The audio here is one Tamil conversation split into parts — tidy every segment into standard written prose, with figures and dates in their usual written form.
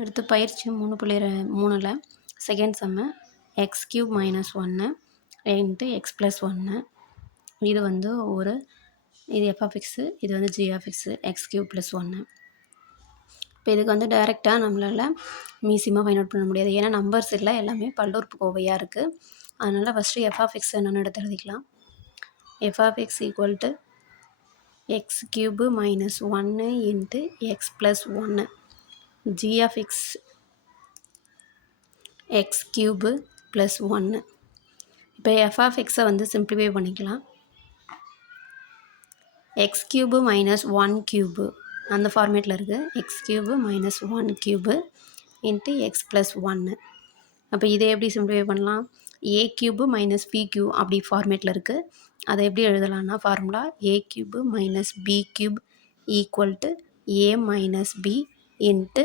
அடுத்து பயிற்சி 3.3ல் second sum x³ - 1 into x + 1. இது வந்து இது f(x), இது வந்து g(x), x³ + 1. இப்போ இதுக்கு வந்து டைரெக்டாக நம்மளால் மீசிமா ஃபைண்ட் அவுட் பண்ண முடியாது, ஏன்னா நம்பர்ஸ் இல்லை, எல்லாமே பல்லுறுப்புக்கோவையாக இருக்குது. அதனால் ஃபஸ்ட்டு f(x) என்னென்னு எடுத்து எழுதிக்கலாம். f(x) = x³ - 1 into x + 1. g(x) x³ + 1. இப்போ f(x) வந்து சிம்பிளிஃபை பண்ணிக்கலாம். x³ - 1³ அந்த ஃபார்மேட்டில் இருக்குது. x³ - 1³ into x + 1. அப்போ இதை எப்படி சிம்பிளிஃபை பண்ணலாம்? a³ - b³ அப்படி ஃபார்மேட்டில் இருக்குது. அதை எப்படி எழுதலாம்னா formula a³ - b³ = a - b into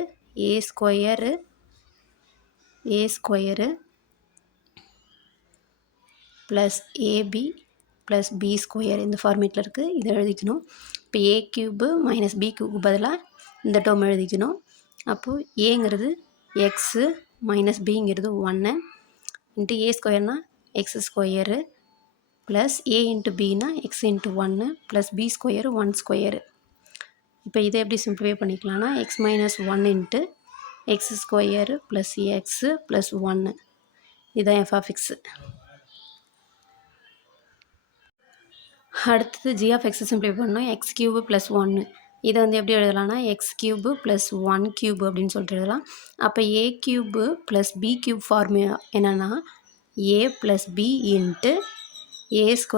a² + ab + b² இந்த ஃபார்மேட்டில் இருக்குது. இதை எழுதிக்கணும். இப்போ a³ - b³ பதிலாக இந்த டேர்ம் எழுதிக்கணும். அப்போது ஏங்கிறது எக்ஸு - பிங்கிறது 1 into a² x² plus a into பின்னா x இன்ட்டு 1 ப்ளஸ் b² 1². இப்போ இதை எப்படி சிம்பிளிஃபை பண்ணிக்கலாம்னா x - 1 into x² plus x plus 1. இதுதான் f(x). அடுத்தது g(x) சிம்பிளிஃபை பண்ணணும். x³ + 1. இதை வந்து எப்படி எழுதலாம்னா x³ + 1³ அப்படின்னு சொல்லிட்டு எழுதலாம். அப்போ a³ + b³ ஃபார்மே என்னென்னா a + b into a² -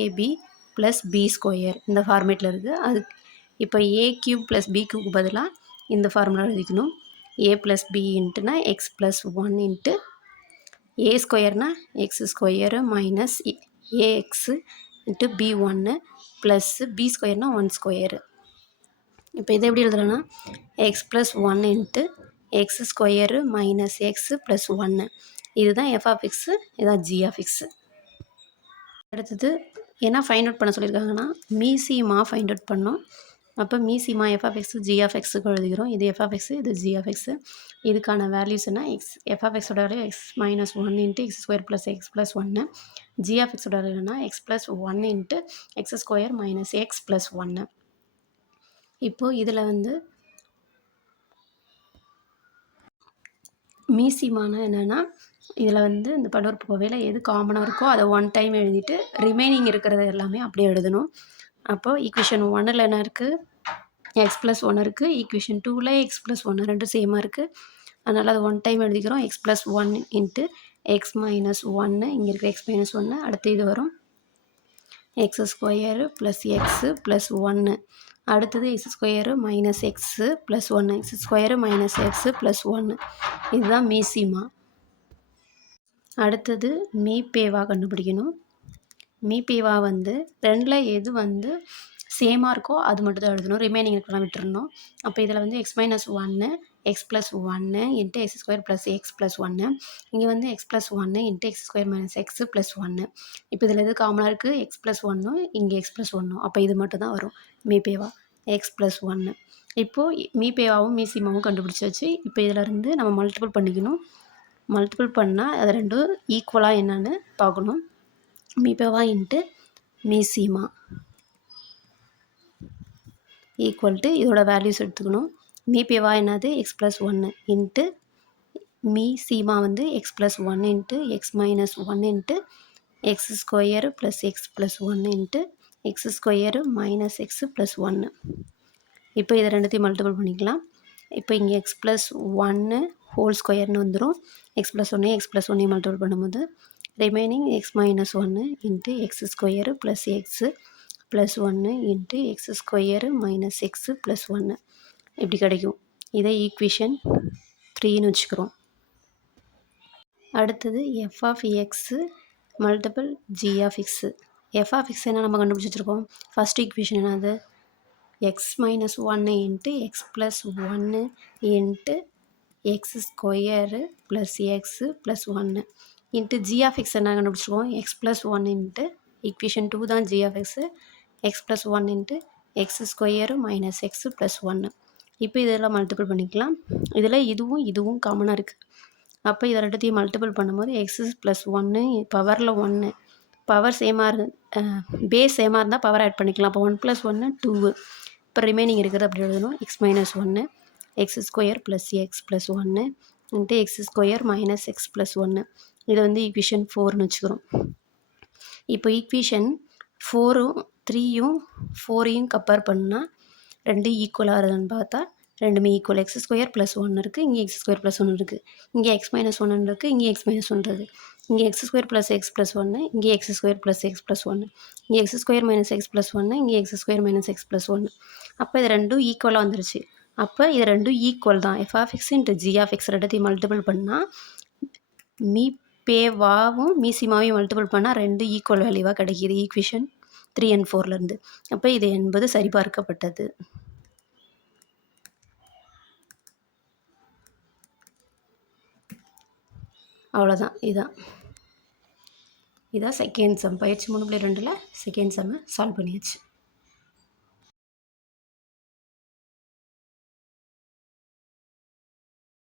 ab + b² இந்த ஃபார்மேட்டில் இருக்குது. இப்போ a³ + b³ பதிலாக இந்த ஃபார்முலா எழுதிக்கணும். a + b இன்ட்டுனா x + 1 இன்ட்டு a²னா x² - ax into b1 plus b²னா 1². இப்போ இதை எப்படி எழுதுறேன்னா x + 1 into x² - x plus 1. இதுதான் f(x), இதுதான் g(x). அடுத்தது என்ன ஃபைண்ட் அவுட் பண்ண சொல்லியிருக்காங்கன்னா மீசிமா ஃபைண்ட் அவுட் பண்ணோம். அப்போ மீசிமா f(x), g(x)க்கு எழுதிக்கிறோம். இது f(x), இது g(x). இதுக்கான வேல்யூஸ் என்ன? f(x)ஓட value x - 1 into x² plus x plus 1. g(x)ஓட வேல்யூ என்னன்னா x + 1 into x² - x plus 1. இப்போது இதில் வந்து மீசிமானா என்னென்னா இதில் வந்து இந்த பல்லுறுப்புக்கோவையில் எது காமனாக இருக்கோ அதை 1 டைம் எழுதிட்டு ரிமைனிங் இருக்கிறது எல்லாமே அப்படியே எழுதணும். அப்போது ஈக்குவேஷன் 1ல் என்ன இருக்குது? x + 1 இருக்குது. ஈக்குவேஷன் 2ல் x + 1 ரெண்டும் சேமாக இருக்குது. அதனால் அது 1 டைம் எழுதிக்கிறோம். x + 1 இன்ட்டு x - 1 இங்கே இருக்கிற x - 1. அடுத்து இது வரும் x² ப்ளஸ் x ப்ளஸ் 1. அடுத்தது x² - x plus 1, x² - x plus 1. இதுதான் மீசிமா. அடுத்தது மீப்பேவா கண்டுபிடிக்கணும். மீப்பேவா வந்து 2ல் எது வந்து சேமாக இருக்கோ அது மட்டும் தான் எழுதணும், ரிமைனிங் இருக்கலாம் விட்டுறணும். அப்போ இதில் வந்து x - 1 x + 1 into x² plus x plus 1. இங்கே வந்து x + 1 into x² - x plus 1. இப்போ இதில் எது காமனாக இருக்குது? x + 1, இங்கே x + 1. அப்போ இது மட்டும் தான் வரும் மீப்பேவா, x + 1. இப்போது மீப்பேவாவும் மீசிமாவும் கண்டுபிடிச்சாச்சு. இப்போ இதிலேருந்து நம்ம மல்டிபிள் பண்ணிக்கணும். மல்டிபிள் பண்ணால் அது ரெண்டும் ஈக்குவலாக என்னென்னு பார்க்கணும். மீப்பேவா இன்ட்டு மீசிமா ஈக்குவல்ட்டு இதோட வேல்யூஸ் எடுத்துக்கணும். மீப்பேவா என்னது? x + 1 இன்ட்டு மீசிமா வந்து x + 1 into x - 1 into x² plus x plus 1 into x² - x plus 1. இப்போ இதை ரெண்டுத்தையும் மல்டிபிள் பண்ணிக்கலாம். இப்போ இங்கே x + 1 ஹோல் ஸ்கொயர்னு வந்துடும். x + 1 x + 1 மல்டிபிள் பண்ணும்போது remaining x - 1 into x² plus x plus 1 into x² - x plus 1 இப்படி கிடைக்கும். இதை ஈக்குவேஷன் 3ன்னு வச்சுக்கிறோம். அடுத்தது f(x) மல்டிபிள் g(x). f(x) என்ன நம்ம கண்டுபிடிச்சி வச்சுருக்கோம்? ஃபஸ்ட் ஈக்குவேஷன் என்னது? x - 1 into x + 1 into x² plus x plus 1 into g(x) என்ன கண்டுபிடிச்சிருக்கோம்? x + 1 இன்ட்டு ஈக்குவேஷன் 2 தான் g(x), x + 1 into x² - x plus 1. இப்போ இதெல்லாம் மல்டிபிள் பண்ணிக்கலாம். இதில் இதுவும் இதுவும் காமனாக இருக்குது. அப்போ இதை ரெண்டுத்தையும் மல்டிபிள் பண்ணும்போது எக்ஸ் ப்ளஸ் 1 பவரில் 1 பவர் சேமாக பேஸ் சேமாக இருந்தால் பவர் ஆட் பண்ணிக்கலாம். அப்போ 1 + 1 2. இப்போ ரிமைனிங் இருக்கிறது அப்படி எழுதணும். X minus 1 X square plus X plus 1 into X square minus X plus 1. இதை வந்து ஈக்குவேஷன் 4ன்னு வச்சுக்கிறோம். இப்போ ஈக்குவேஷன் 4ம் 3யும் 4யும் கம்பேர் பண்ணால் 2 ஈக்குவலாக இருக்குதுன்னு பார்த்தா ரெண்டுமே ஈக்குவல். எக்ஸ் ஸ்கொயர் ப்ளஸ் 1 இருக்குது, இங்கே எக்ஸ் ஸ்கொயர் ப்ளஸ் 1 இருக்குது. இங்கே எக்ஸ் மைனஸ் 1 இருக்குது, இங்கே எக்ஸ் மைனஸ் 1 இருக்குது. இங்கே X square plus X plus 1, இங்கே X square plus X plus 1. இங்கே X square minus X plus 1, இங்கே X square minus X plus 1. அப்போ இது ரெண்டும் ஈக்குவலாக வந்துருச்சு. அப்போ இது ரெண்டும் ஈக்குவல் தான். f(x) இன்ட்டு g(x) ரெண்டுத்தையும் மல்டிபிள் பண்ணால் மீ பேவாவும் மீசிமாவையும் மல்டிபிள் பண்ணால் 2 ஈக்குவல் வேல்யூவாக கிடைக்கிது ஈக்குவேஷன் 3 and 4லேருந்து. அப்போ இது என்பது சரிபார்க்கப்பட்டது. அவ்வளோதான். இதான் செகண்ட் சம். பயிற்சி 3.2ல் செகண்ட் சம்மை சால்வ் பண்ணியாச்சு.